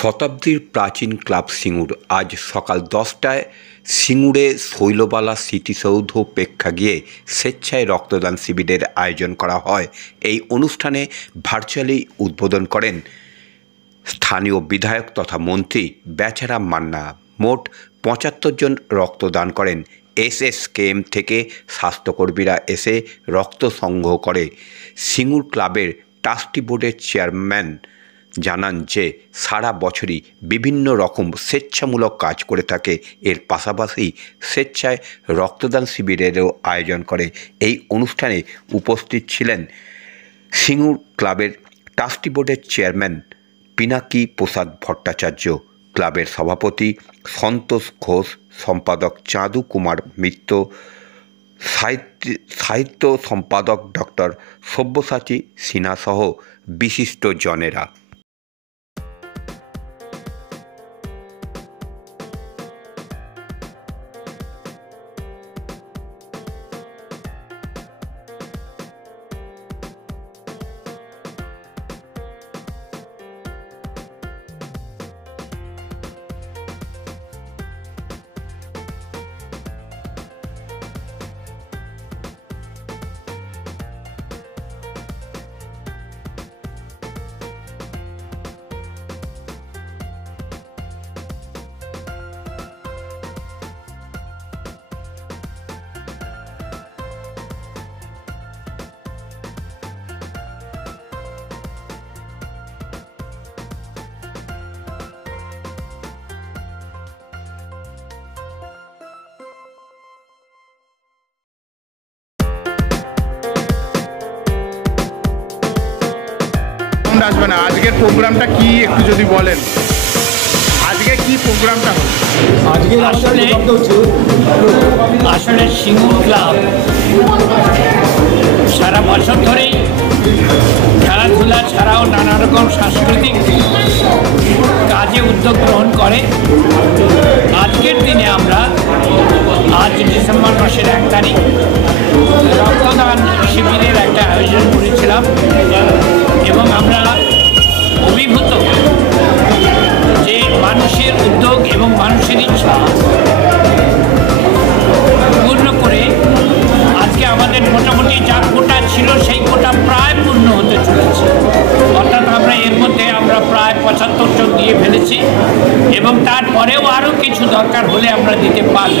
শতাব্দীর প্রাচীন ক্লাব সিঙ্গুর আজ সকাল 10টায় সিঙ্গুরে শৈলবালা স্মৃতিসৌধ প্রেক্ষাগৃহে স্বেচ্ছায় রক্তদান শিবিরের আয়োজন করা হয়। এই অনুষ্ঠানে ভার্চুয়ালি উদ্বোধন করেন স্থানীয় বিধায়ক তথা মন্ত্রী বেচারাম মান্না। মোট ৭৫ জন রক্তদান করেন। এসএসকেএম থেকে স্বাস্থ্যকর্মীরা এসে রক্ত সংগ্রহ করে। সিঙ্গুর ক্লাবের ট্রাস্টি বোর্ডের চেয়ারম্যান জানান যে সারা বছরই বিভিন্ন রকম স্বেচ্ছামূলক কাজ করে থাকে। এর পাশাপাশি স্বেচ্ছায় রক্তদান শিবিরেরও আয়োজন করে। এই অনুষ্ঠানে উপস্থিত ছিলেন সিঙ্গুর ক্লাবের ট্রাস্টি বোর্ডের চেয়ারম্যান পিনাকি প্রসাদ ভট্টাচার্য, ক্লাবের সভাপতি সন্তোষ ঘোষ, সম্পাদক চাঁদু কুমার মিত্র, সাহিত্য সম্পাদক ডক্টর সব্যসাচী সিনহা সহ বিশিষ্ট জনেরা। আসবে না। আজকের প্রোগ্রামটা কি একটু যদি বলেন, আজকে কি প্রোগ্রামটা হচ্ছে? আজকে আসলে সিঙ্গুর ক্লাব সারা বছর ধরেই খেলাধুলা ছাড়াও নানা রকম সাংস্কৃতিক কাজে উদ্যোগ গ্রহণ করে। আজকের দিনে আমরা আজ ডিসেম্বর মাসের 1 তারিখ রক্তদান শিবিরের একটা আয়োজন করেছিলাম এবং আমরা অভিভূত যে মানুষের উদ্যোগ এবং মানুষের ইচ্ছা পূর্ণ করে আজকে আমাদের মোটামুটি যা কোটা ছিল সেই কোটা প্রায় পূর্ণ হতে চলেছে। অর্থাৎ আমরা এর মধ্যে প্রায় 75 জন দিয়ে ফেলেছি এবং তারপরেও আরও কিছু দরকার হলে আমরা দিতে পারব।